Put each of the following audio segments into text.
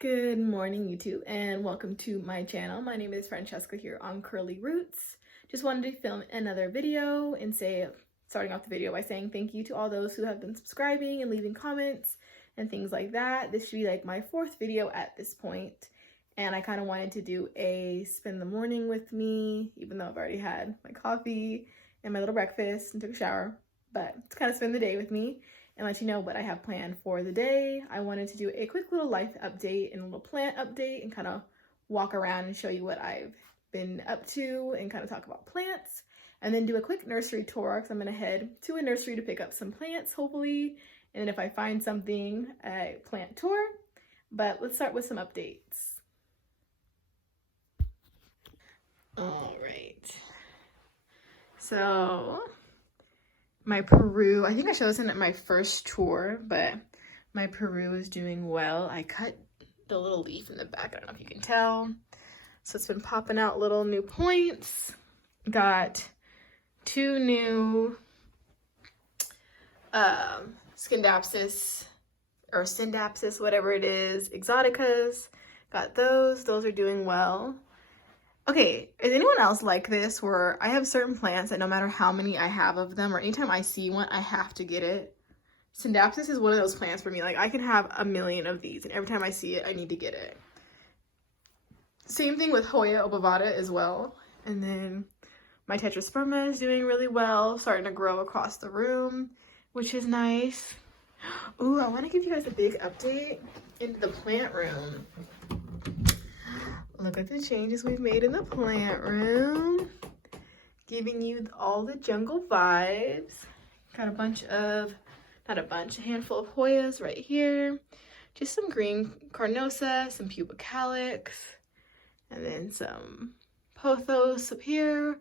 Good morning, YouTube, and welcome to my channel. My name is Francesca here on Curly Roots. Just wanted to film another video and starting off the video by saying thank you to all those who have been subscribing and leaving comments and things like that. This should be like my fourth video at this point, and I kind of wanted to do a spend the morning with me, even though I've already had my coffee and my little breakfast and took a shower, but it's kind of spend the day with me and let you know what I have planned for the day. I wanted to do a quick little life update and a little plant update and kind of walk around and show you what I've been up to and kind of talk about plants, and then do a quick nursery tour because I'm gonna head to a nursery to pick up some plants hopefully, and then if I find something, a plant tour. But let's start with some updates. All right, so my Peru, I think I showed this in my first tour, but my Peru is doing well. I cut the little leaf in the back, I don't know if you can tell. So it's been popping out little new points. Got two new Scindapsus, or Syndapsus, whatever it is, exoticas. Got those are doing well. Okay, is anyone else like this where I have certain plants that no matter how many I have of them or anytime I see one, I have to get it? Syndapsus is one of those plants for me. Like I can have a million of these and every time I see it, I need to get it. Same thing with Hoya Lacunosa as well. And then my Tetrasperma is doing really well, starting to grow across the room, which is nice. Ooh, I want to give you guys a big update into the plant room. Look at the changes we've made in the plant room. Giving you all the jungle vibes. Got a handful of Hoyas right here. Just some green Carnosa, some pupa calyx, and then some pothos up here,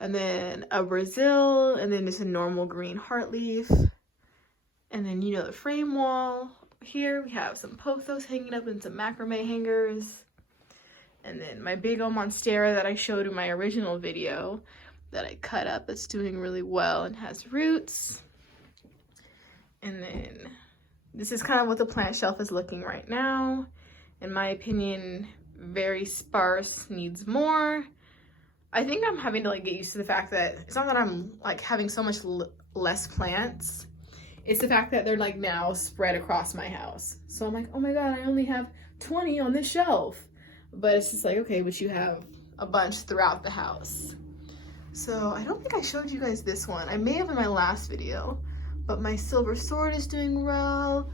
and then a Brazil, and then just a normal green heartleaf. And then, you know, the frame wall. Here we have some pothos hanging up in some macrame hangers. And then my big old Monstera that I showed in my original video that I cut up, that's doing really well and has roots. And then this is kind of what the plant shelf is looking right now. In my opinion, very sparse, needs more. I think I'm having to like get used to the fact that it's not that I'm like having so much less plants. It's the fact that they're like now spread across my house. So I'm like, oh my God, I only have 20 on this shelf. But it's just like, okay, but you have a bunch throughout the house. So I don't think I showed you guys this one. I may have in my last video, but my silver sword is doing well.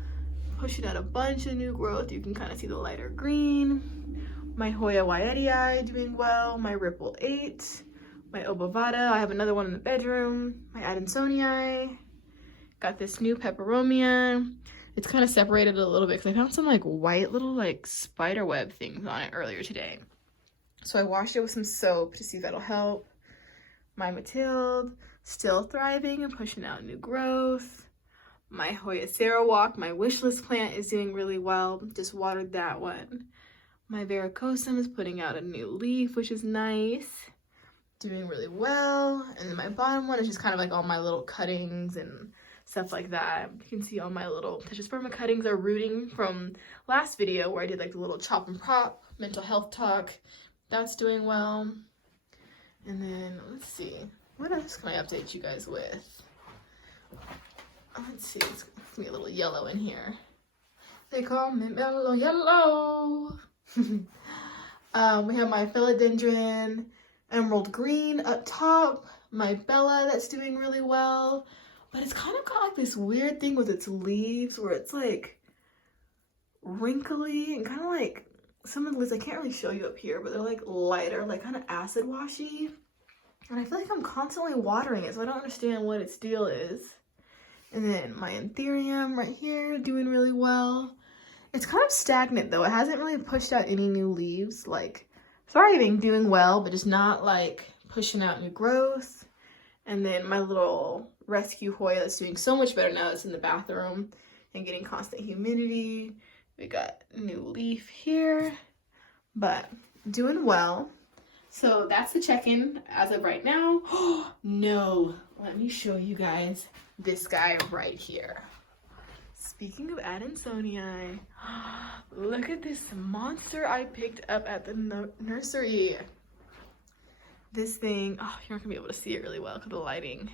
Pushing out a bunch of new growth. You can kind of see the lighter green. My Hoya Lacunosa doing well. My Ripple 8. My Obovata. I have another one in the bedroom. My Adansonii. Got this new Peperomia. It's kind of separated a little bit because I found some like white little like spider web things on it earlier today. So I washed it with some soap to see if that'll help. My Mathilde, still thriving and pushing out new growth. My Hoya Sarawak, my wishlist plant, is doing really well. Just watered that one. My Varicosum is putting out a new leaf, which is nice. Doing really well. And then my bottom one is just kind of like all my little cuttings and stuff like that. You can see all my little Tetrasperma cuttings are rooting from last video where I did like the little chop and prop mental health talk. That's doing well. And then let's see, what else can I update you guys with? Let's see, it's gonna be a little yellow in here. They call me mellow yellow. We have my Philodendron Emerald Green up top. My Bella that's doing really well. But it's kind of got like this weird thing with its leaves where it's like wrinkly and kind of like some of the leaves, I can't really show you up here, but they're like lighter, like kind of acid washy. And I feel like I'm constantly watering it, so I don't understand what its deal is. And then my Anthurium right here doing really well. It's kind of stagnant though. It hasn't really pushed out any new leaves. Like thriving, doing well, but just not like pushing out new growth. And then my little rescue Hoya that's doing so much better now it's in the bathroom and getting constant humidity. We got a new leaf here, but doing well. So that's the check-in as of right now. No, let me show you guys this guy right here. Speaking of Adansonii, look at this monster I picked up at the nursery. This thing, oh, you're not gonna be able to see it really well because of the lighting.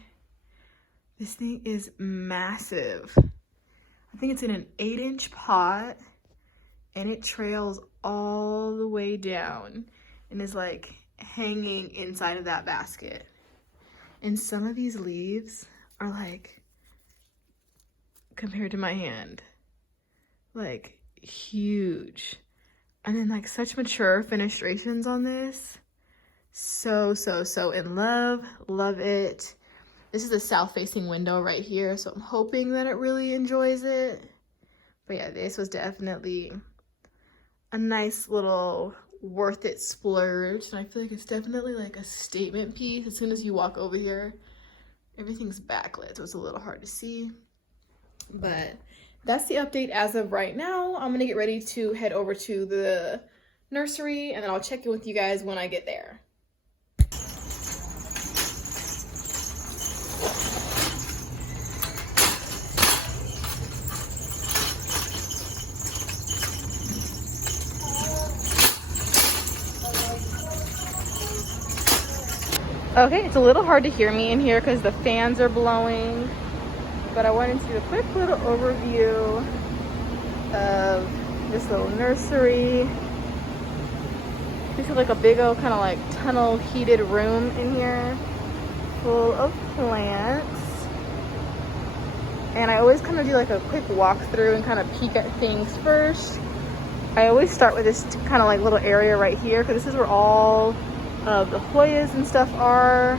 This thing is massive. I think it's in an 8-inch pot and it trails all the way down and is like hanging inside of that basket. And some of these leaves are like, compared to my hand, like huge. And then like such mature fenestrations on this. So in love it. This is a south facing window right here, so I'm hoping that it really enjoys it. But yeah, this was definitely a nice little worth it splurge, and I feel like it's definitely like a statement piece. As soon as you walk over here, everything's backlit, so it's a little hard to see. But that's the update as of right now. I'm gonna get ready to head over to the nursery, and then I'll check in with you guys when I get there. Okay, it's a little hard to hear me in here because the fans are blowing, but I wanted to do a quick little overview of this little nursery. This is like a big old kind of like tunnel heated room in here full of plants. And I always kind of do like a quick walkthrough and kind of peek at things first. I always start with this kind of like little area right here because this is where all of the Hoyas and stuff are.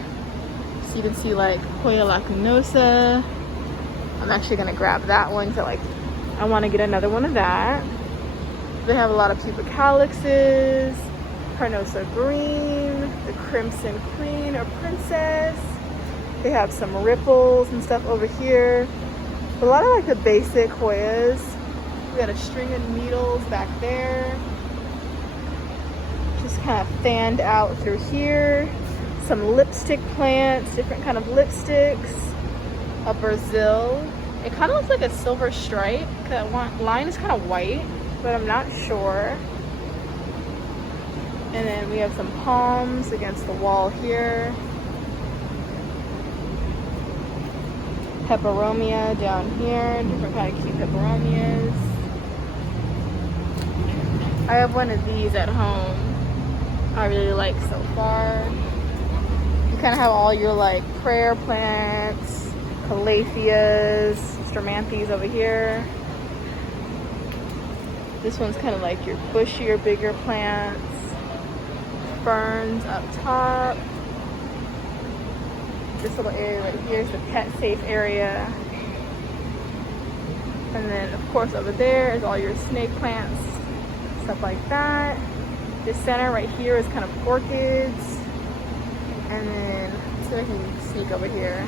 So you can see like Hoya Lacunosa. I'm actually gonna grab that one because I want to get another one of that. They have a lot of pupa calyxes, Carnosa green, the crimson queen or princess. They have some ripples and stuff over here. A lot of like the basic Hoyas. We got a string of needles back there. Just kind of fanned out through here. Some lipstick plants, different kind of lipsticks. A Brazil. It kind of looks like a silver stripe. That line is kind of white, but I'm not sure. And then we have some palms against the wall here. Peperomia down here, different kind of cute peperomias. I have one of these at home I really like so far. You kind of have all your like prayer plants, calatheas, stramanthes over here. This one's kind of like your bushier, bigger plants. Ferns up top. This little area right here is the pet safe area. And then of course over there is all your snake plants, stuff like that. This center right here is kind of orchids. And then, let's see if I can sneak over here.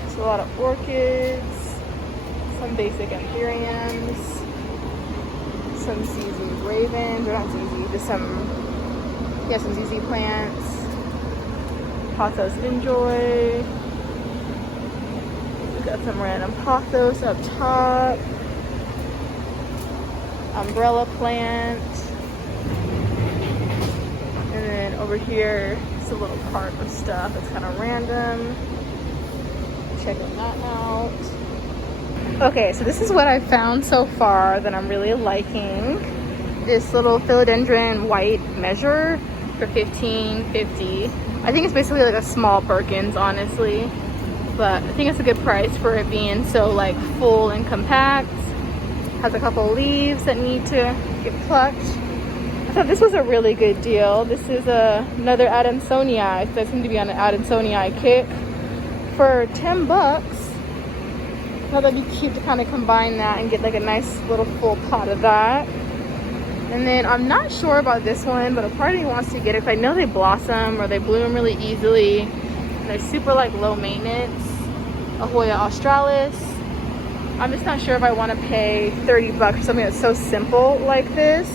There's a lot of orchids, some basic anthuriums, some ZZ ravens, or not ZZ, just some ZZ plants. Pothos enjoy. We've got some random pothos up top. Umbrella plant. And then over here, it's a little cart of stuff that's kind of random. Checking that out. Okay, so this is what I've found so far that I'm really liking. This little Philodendron White measure for $15.50. I think it's basically like a small Perkins, honestly. But I think it's a good price for it being so like full and compact. Has a couple leaves that need to get plucked. I thought this was a really good deal. This is another Adansonii. So I seem to be on an Adansonii kick for $10. I thought that'd be cute to kind of combine that and get like a nice little full pot of that. And then I'm not sure about this one, but a part of me wants to get it because I know they blossom or they bloom really easily. And they're super like low maintenance. A Hoya australis. I'm just not sure if I want to pay $30 for something that's so simple like this.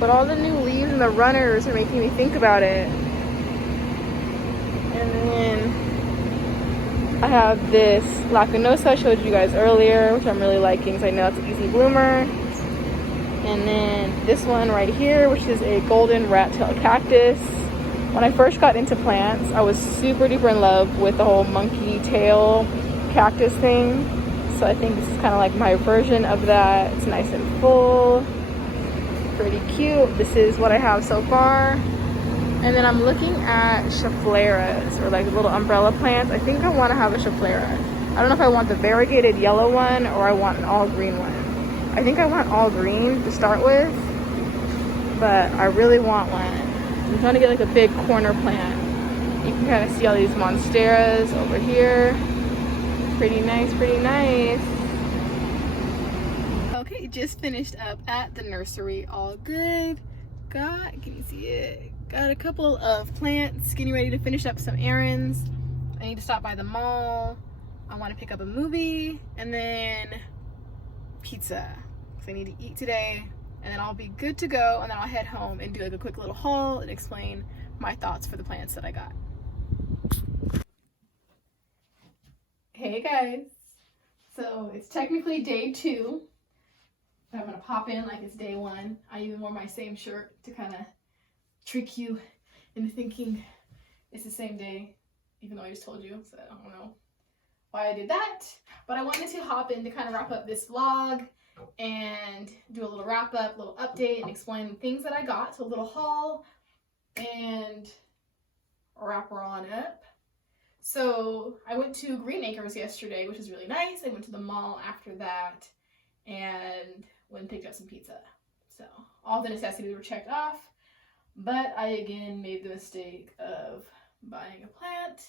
But all the new leaves and the runners are making me think about it. And then I have this Lacunosa I showed you guys earlier, which I'm really liking, so I know it's an easy bloomer. And then this one right here, which is a golden rat-tailed cactus. When I first got into plants, I was super duper in love with the whole monkey tail cactus thing. So I think this is kind of like my version of that. It's nice and full, pretty cute. This is what I have so far. And then I'm looking at Scheffleras, or like little umbrella plants. I think I want to have a Schefflera. I don't know if I want the variegated yellow one or I want an all green one. I think I want all green to start with, but I really want one. I'm trying to get like a big corner plant. You can kind of see all these Monsteras over here. Pretty nice, pretty nice. Okay, just finished up at the nursery. All good. Can you see it? Got a couple of plants, getting ready to finish up some errands. I need to stop by the mall. I want to pick up a movie and then pizza. So I need to eat today, and then I'll be good to go, and then I'll head home and do like a quick little haul and explain my thoughts for the plants that I got. Hey guys, so it's technically day 2. But I'm gonna pop in like it's day 1. I even wore my same shirt to kind of trick you into thinking it's the same day, even though I just told you, so I don't know why I did that. But I wanted to hop in to kind of wrap up this vlog and do a little wrap up, little update, and explain the things that I got. So a little haul and wrap her on up. So I went to Green Acres yesterday, which was really nice. I went to the mall after that and went and picked up some pizza. So all the necessities were checked off, but I again made the mistake of buying a plant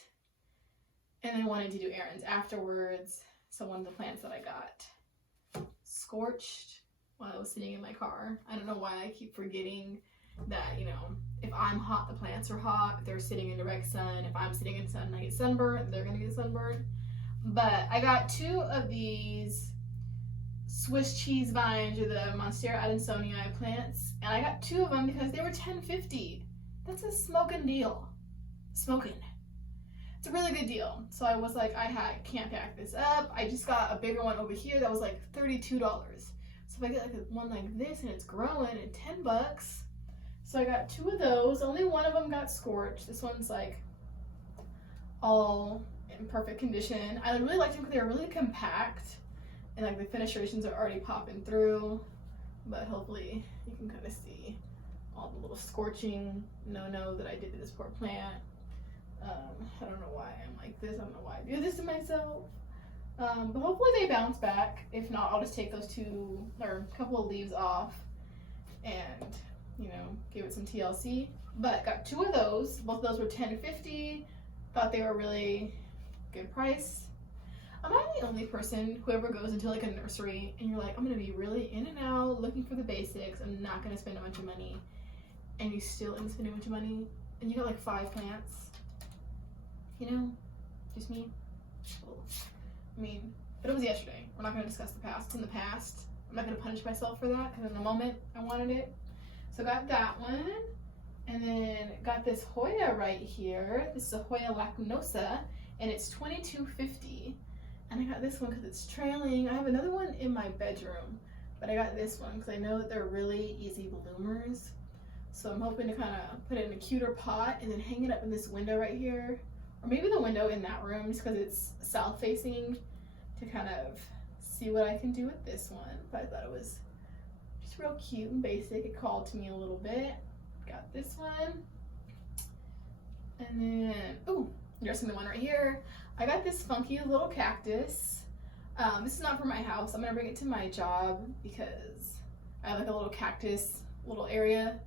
and then wanted to do errands afterwards. So one of the plants that I got scorched while I was sitting in my car. I don't know why I keep forgetting that, you know, if I'm hot, the plants are hot. If they're sitting in direct sun, if I'm sitting in sun and I get sunburned, they're gonna get sunburned. But I got 2 of these Swiss cheese vines, or the Monstera Adansonii plants, and I got 2 of them because they were $10.50. That's a smoking deal. Smoking. It's a really good deal. So I was like, can't pack this up. I just got a bigger one over here that was like $32. So if I get like one like this and it's growing at $10, so I got 2 of those. Only one of them got scorched. This one's like all in perfect condition. I really liked them because they were really compact and like the fenestrations are already popping through, but hopefully you can kind of see all the little scorching no that I did to this poor plant. I don't know why I'm like this. I don't know why I do this to myself. But hopefully they bounce back. If not, I'll just take those 2 or a couple of leaves off and, you know, give it some TLC. But got 2 of those. Both of those were $10.50. Thought they were really good price. Am I the only person who ever goes into like a nursery and you're like, I'm gonna be really in and out looking for the basics, I'm not gonna spend a bunch of money, and you still end up spending a bunch of money and you got like 5 plants? You know, just me. I mean, but it was yesterday. We're not going to discuss the past. It's in the past. I'm not going to punish myself for that because in the moment I wanted it. So got that one. And then got this Hoya right here. This is a Hoya Lacunosa and it's $22.50. And I got this one because it's trailing. I have another one in my bedroom, but I got this one because I know that they're really easy bloomers. So I'm hoping to kind of put it in a cuter pot and then hang it up in this window right here. Or maybe the window in that room just because it's south facing, to kind of see what I can do with this one. But I thought it was just real cute and basic. It called to me a little bit. Got this one. And then, oh, here's the one right here. I got this funky little cactus. This is not for my house. I'm gonna bring it to my job because I have like a little cactus little area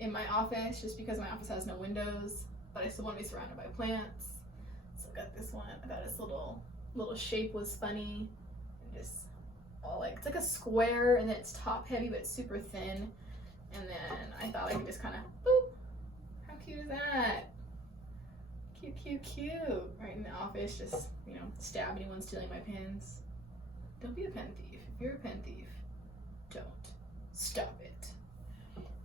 in my office, just because my office has no windows, but I still want to be surrounded by plants. So I got this one. I thought its little shape was funny, and just all like, it's like a square and then it's top heavy but it's super thin. And then I thought I could just kind of, boop, how cute is that? Cute, cute, cute. Right in the office, just, you know, stab anyone stealing my pens. Don't be a pen thief. If you're a pen thief, don't. Stop it.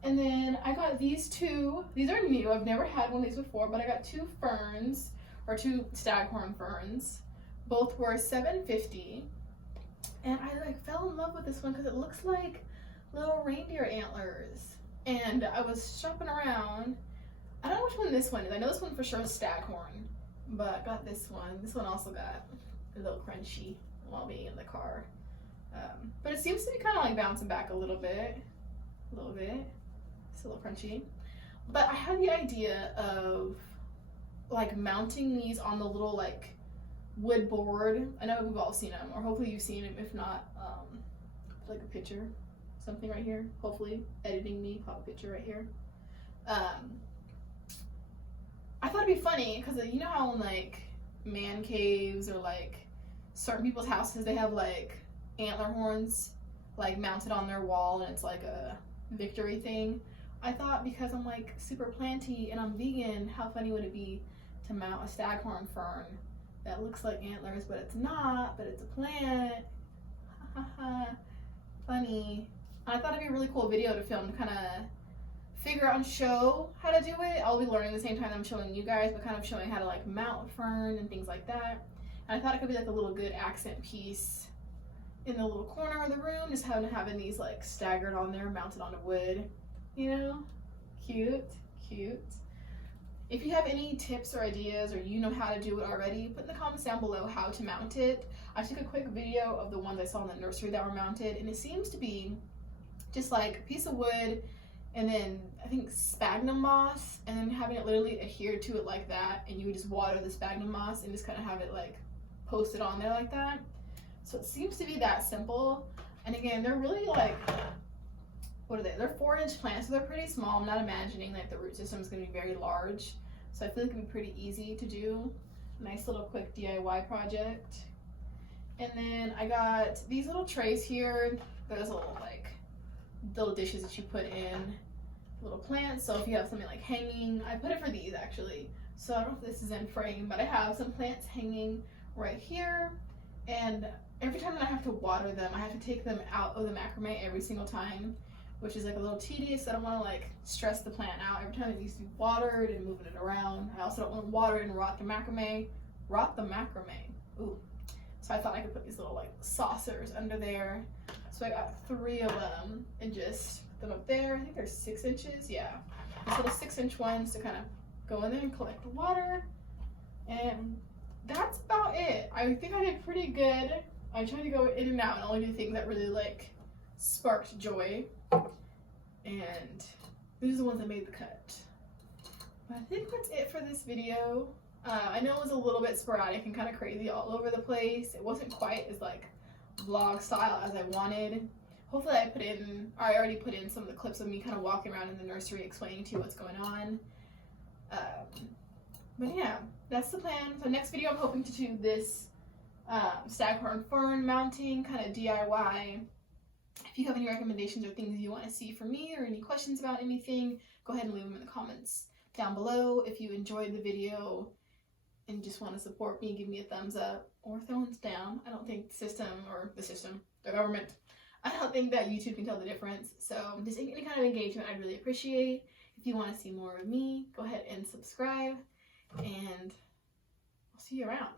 And then I got these 2. These are new. I've never had one of these before, but I got 2 ferns, or 2 Staghorn Ferns Both were $7.50. And I like fell in love with this one because it looks like little reindeer antlers. And I was shopping around. I don't know which one this one is. I know this one for sure is Staghorn, but I got this one. This one also got a little crunchy while being in the car. But it seems to be kind of like bouncing back a little bit. It's a little crunchy. But I had the idea of like mounting these on the little like wood board. I know we've all seen them, or hopefully you've seen them. If not, like a picture, something right here. Hopefully, editing me, pop a picture right here. I thought it'd be funny because you know how in like man caves or like certain people's houses they have like antler horns like mounted on their wall and it's like a victory thing. I thought because I'm like super planty and I'm vegan, how funny would it be to mount a staghorn fern that looks like antlers, but it's not, but it's a plant. Funny. I thought it'd be a really cool video to film to kind of figure out and show how to do it. I'll be learning at the same time I'm showing you guys, but kind of showing how to like mount a fern and things like that. And I thought it could be like a little good accent piece in the little corner of the room, just having these like staggered on there, mounted onto wood, you know? Cute. If you have any tips or ideas or you know how to do it already, put in the comments down below how to mount it. I took a quick video of the ones I saw in the nursery that were mounted, and it seems to be just like a piece of wood and then I think sphagnum moss, and then having it literally adhere to it like that, and you would just water the sphagnum moss and just kind of have it like posted on there like that. So it seems to be that simple. And again, they're really like, what are they? They're 4-inch plants, so they're pretty small. I'm not imagining like the root system is going to be very large. So I feel like it would be pretty easy to do. Nice little quick DIY project. And then I got these little trays here. There's little like little dishes that you put in little plants. So if you have something like hanging, I put it for these actually. So I don't know if this is in frame, but I have some plants hanging right here. And every time that I have to water them, I have to take them out of the macrame every single time, which is like a little tedious. I don't want to like stress the plant out every time it needs to be watered and moving it around. I also don't want to water it and rot the macrame. Ooh. So I thought I could put these little like saucers under there. So I got 3 of them and just put them up there. I think they're 6 inches. Yeah. These little 6-inch ones to kind of go in there and collect the water. And that's about it. I think I did pretty good. I tried to go in and out and only do things that really like sparked joy. And these are the ones that made the cut. But I think that's it for this video. I know it was a little bit sporadic and kind of crazy all over the place. It wasn't quite as like vlog style as I wanted. Hopefully I already put in some of the clips of me kind of walking around in the nursery explaining to you what's going on. But yeah, that's the plan. So next video I'm hoping to do this staghorn fern mounting kind of DIY. If you have any recommendations or things you want to see from me or any questions about anything, go ahead and leave them in the comments down below. If you enjoyed the video and just want to support me, give me a thumbs up or thumbs down. I don't think the government, I don't think that YouTube can tell the difference. So just any kind of engagement I'd really appreciate. If you want to see more of me, go ahead and subscribe, and I'll see you around.